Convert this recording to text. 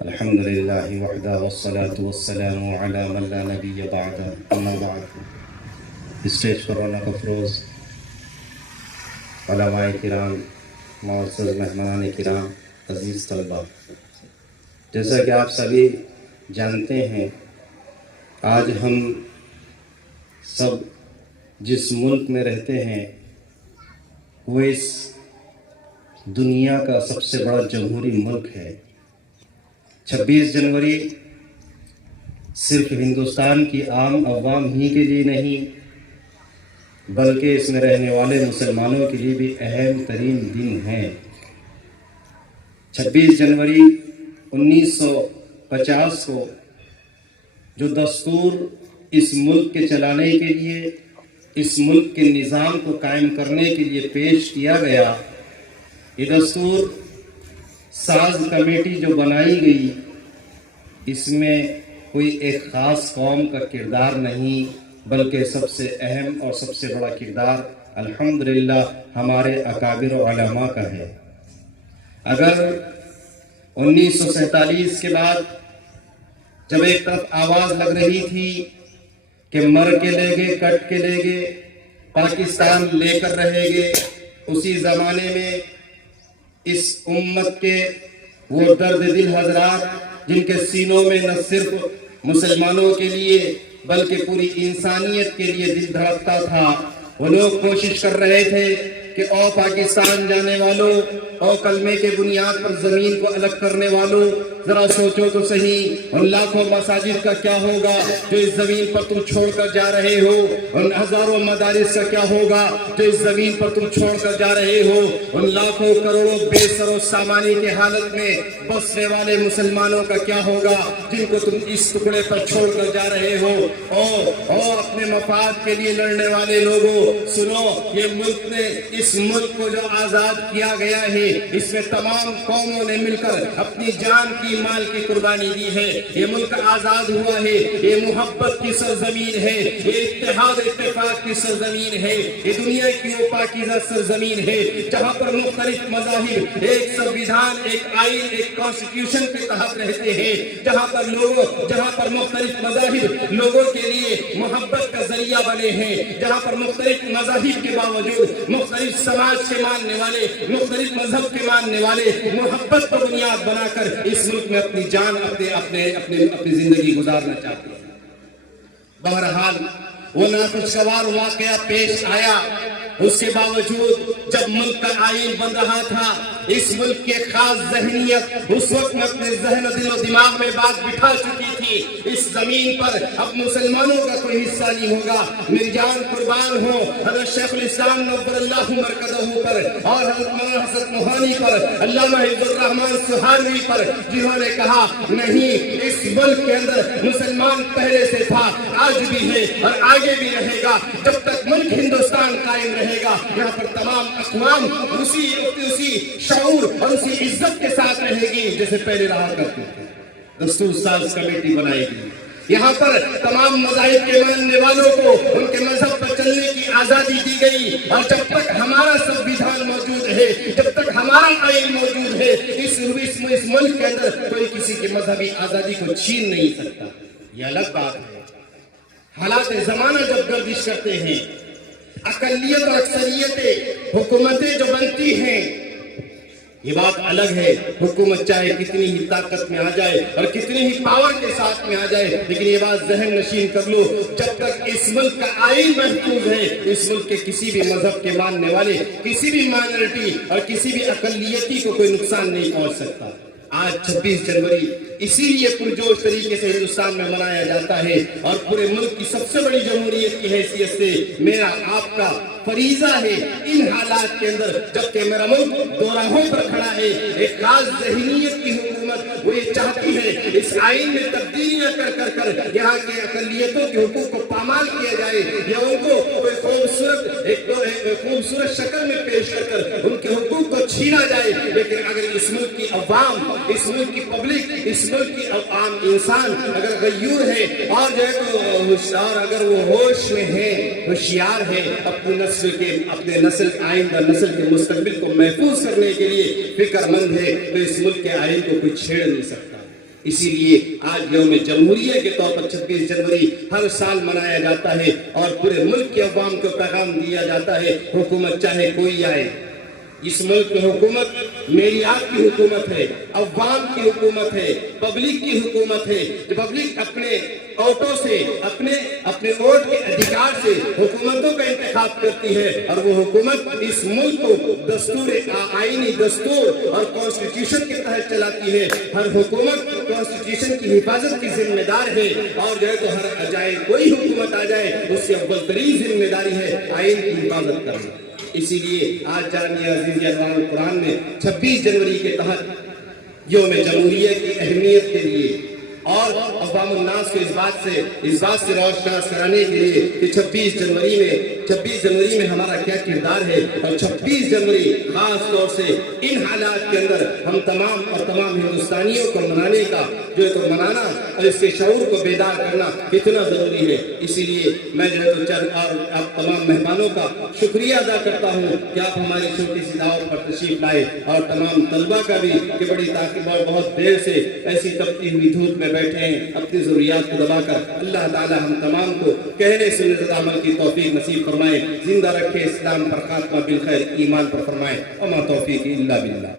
الحمد للہ وحدہ والصلاة والسلام علی من لا نبی بعد اما بعد۔ اسٹیج پر رونق افروز علماء کرام، معزز مہمان کرام، عزیز طلباء، جیسا کہ آپ سبھی جانتے ہیں، آج ہم سب جس ملک میں رہتے ہیں وہ اس دنیا کا سب سے بڑا جمہوری ملک ہے۔ 26 جنوری صرف ہندوستان کی عام عوام ہی کے لیے نہیں بلکہ اس میں رہنے والے مسلمانوں کے لیے بھی اہم ترین دن ہے۔ 26 جنوری 1950 کو جو دستور اس ملک کے چلانے کے لیے، اس ملک کے نظام کو قائم کرنے کے لیے پیش کیا گیا، یہ دستور ساز کمیٹی جو بنائی گئی، اس میں کوئی ایک خاص قوم کا کردار نہیں بلکہ سب سے اہم اور سب سے بڑا کردار الحمدللہ ہمارے اکابر علماء کا ہے۔ اگر 1947 کے بعد جب ایک طرف آواز لگ رہی تھی کہ مر کے لے گے، کٹ کے لے گے، پاکستان لے کر رہے گے، اسی زمانے میں اس امت کے وہ درد دل حضرات جن کے سینوں میں نہ صرف مسلمانوں کے لیے بلکہ پوری انسانیت کے لیے دل دھڑکتا تھا، وہ لوگ کوشش کر رہے تھے کہ او پاکستان جانے والوں، او کلمے کے بنیاد پر زمین کو الگ کرنے والوں، ذرا سوچو تو صحیح، ان لاکھوں مساجد کا کیا ہوگا جو اس زمین پر تم چھوڑ کر جا رہے ہو؟ ان ہزاروں مدارس کا کیا ہوگا جو اس زمین پر تم چھوڑ کر جا رہے ہو؟ ان لاکھوں کروڑوں بے سر و سامانی کی حالت میں بسنے والے مسلمانوں کا کیا ہوگا جن کو تم اس ٹکڑے پر چھوڑ کر جا رہے ہو؟ او اپنے مفاد کے لیے لڑنے والے لوگوں، سنو، یہ ملک نے، اس ملک کو جو آزاد کیا گیا ہے، اس میں تمام قوموں نے مل کر اپنی جان کی، مال کی قربانی دی ہے۔ یہ ملک آزاد ہوا ہے، یہ محبت کی سرزمین ہے، یہ اتحاد اتفاق کی سرزمین ہے، یہ دنیا کی وہ پاکیزہ سرزمین ہے جہاں پر مختلف مذاہب ایک سنویدھان، ایک آئین، ایک کانسٹیٹیوشن کے تحت رہتے ہیں، جہاں پر مختلف مذاہب لوگوں کے لیے محبت کا ذریعہ بنے ہیں، جہاں پر مختلف مذاہب کے باوجود مختلف سماج کے ماننے والے، مختلف مذہب کے ماننے والے محبت کو بنیاد بنا کر اس ملک میں اپنی جان، اپنی زندگی گزارنا چاہتے ہیں۔ بہرحال وہ ناخوشگوار واقعہ پیش آیا، اس کے باوجود جب ملک کا آئین بن رہا تھا، اس ملک کی خاص ذہنیت اس وقت میں اپنے ذہن و دل و دماغ میں بات بٹھا چکی تھی، اس زمین پر اب مسلمانوں کا کوئی حصہ نہیں ہوگا۔ میری جان قربان ہو حضرت شیخ الاسلام نور اللہ مرکزہ پر اور حضرت مولانا حسن موہانی پر، علامہ حفظ الرحمن سہانوی پر، جنہوں نے کہا نہیں، اس ملک کے اندر مسلمان پہلے سے تھا، آج بھی ہے اور آگے بھی رہے گا، جب تک ملک ہندوستان قائم رہے گا، یہاں پر تمام اقوام اسی شعور اور اسی عزت کے ساتھ رہے گی جیسے پہلے رہا کرتے تھے۔ دستور ساز کمیٹی بنائی گئی، یہاں پر تمام مذاہب کے ماننے والوں کو ان کے مذہب پر چلنے کی آزادی دی گئی، اور جب تک ہمارا سنویدھان موجود ہے، جب تک ہمارا آئین موجود ہے، اس ملک کے اندر کوئی کسی کی مذہبی آزادی کو چھین نہیں سکتا۔ یہ الگ بات ہے، حالات زمانہ جب گردش کرتے ہیں، اقلیت اور اکثریتیں، حکومتیں جو بنتی ہیں، یہ بات الگ ہے۔ حکومت چاہے کتنی ہی طاقت میں آ جائے اور کتنی ہی پاور کے ساتھ میں آ جائے، لیکن یہ بات ذہن نشین کر لو، جب تک اس ملک کا آئین محفوظ ہے، اس ملک کے کسی بھی مذہب کے ماننے والے، کسی بھی مائنورٹی اور کسی بھی اقلیتی کو کوئی نقصان نہیں پہنچ سکتا۔ آج 26 جنوری اسی لیے پرجوش طریقے سے ہندوستان میں منایا جاتا ہے، اور پورے ملک کی سب سے بڑی جمہوریت کی حیثیت سے میرا آپ کا فریضہ ہے ان حالات کے اندر، جبکہ میرا ملک دو راہوں پر کھڑا ہے، ایک خاص ذہنیت کی حکومت وہ یہ چاہتی ہے اس آئین میں تبدیلیاں کر یہاں کے اقلیتوں کے حقوق کو پامال کیا جائے، یا ان کو کوئی خوبصورت شکل میں پیش کر ان کے حقوق کو چھینا جائے۔ لیکن اگر اس ملک کی عوام، اس ملک کی پبلک، اس ملک کی عام انسان اگر غیور ہے اور جو ہے ہوشیار، اگر وہ ہوش میں ہے، ہوشیار ہے، اپنے نسل آئندہ نسل کے مستقبل کو محفوظ کرنے کے لیے فکر مند ہے، تو اس ملک کے آئین کو کوئی چھیڑ نہیں سکتا۔ اسی لیے آج یوم جمہوریہ کے طور پر 26 جنوری ہر سال منایا جاتا ہے اور پورے ملک کے عوام کو پیغام دیا جاتا ہے، حکومت چاہے کوئی آئے، اس ملک میں حکومت میری آپ کی حکومت ہے، عوام کی حکومت ہے، پبلک کی حکومت ہے۔ جو پبلک اپنے ووٹوں سے اپنے ووٹ کے ادھیکار سے حکومتوں کا انتخاب کرتی ہے، اور وہ حکومت اس ملک کو دستور آئینی دستور اور کانسٹیٹیوشن کے تحت چلاتی ہے۔ ہر حکومت کانسٹیٹیوشن کی حفاظت کی ذمہ دار ہے، اور جو ہے تو ہر جائے کوئی حکومت آ جائے اس کی اول ترین ذمہ داری ہے آئین کی حفاظت کرنا۔ اسی لیے آج جامعہ عزیزیہ عنوان القرآن میں 26 جنوری کے تحت یوم جمہوریہ کی اہمیت کے لیے اور عوام الناس کو اس بات سے روشناس کرانے کے لیے کہ 26 جنوری میں ہمارا کیا کردار ہے، اور 26 جنوری خاص طور سے ان حالات کے اندر ہم تمام ہندوستانیوں کو منانا اور اس کے شعور کو بیدار کرنا کتنا ضروری ہے۔ اسی لیے میں جو ہے تو چند اور آپ تمام مہمانوں کا شکریہ ادا کرتا ہوں کہ آپ ہماری چھوٹی سی دعوت پر تشریف لائے، اور تمام طلبہ کا بھی کہ بڑی تاکید اور بہت دیر سے ایسی تپتی ہوئی دھوپ میں بیٹھے ہیں اپنی ضروریات کو دبا کر۔ اللہ تعالی ہم تمام کو کہنے سنت عمل کی توفیق نصیب فرمائے، زندہ رکھے، اسلام پر خاتمہ بالخیر، ایمان پر فرمائے، وما توفیق الا باللہ۔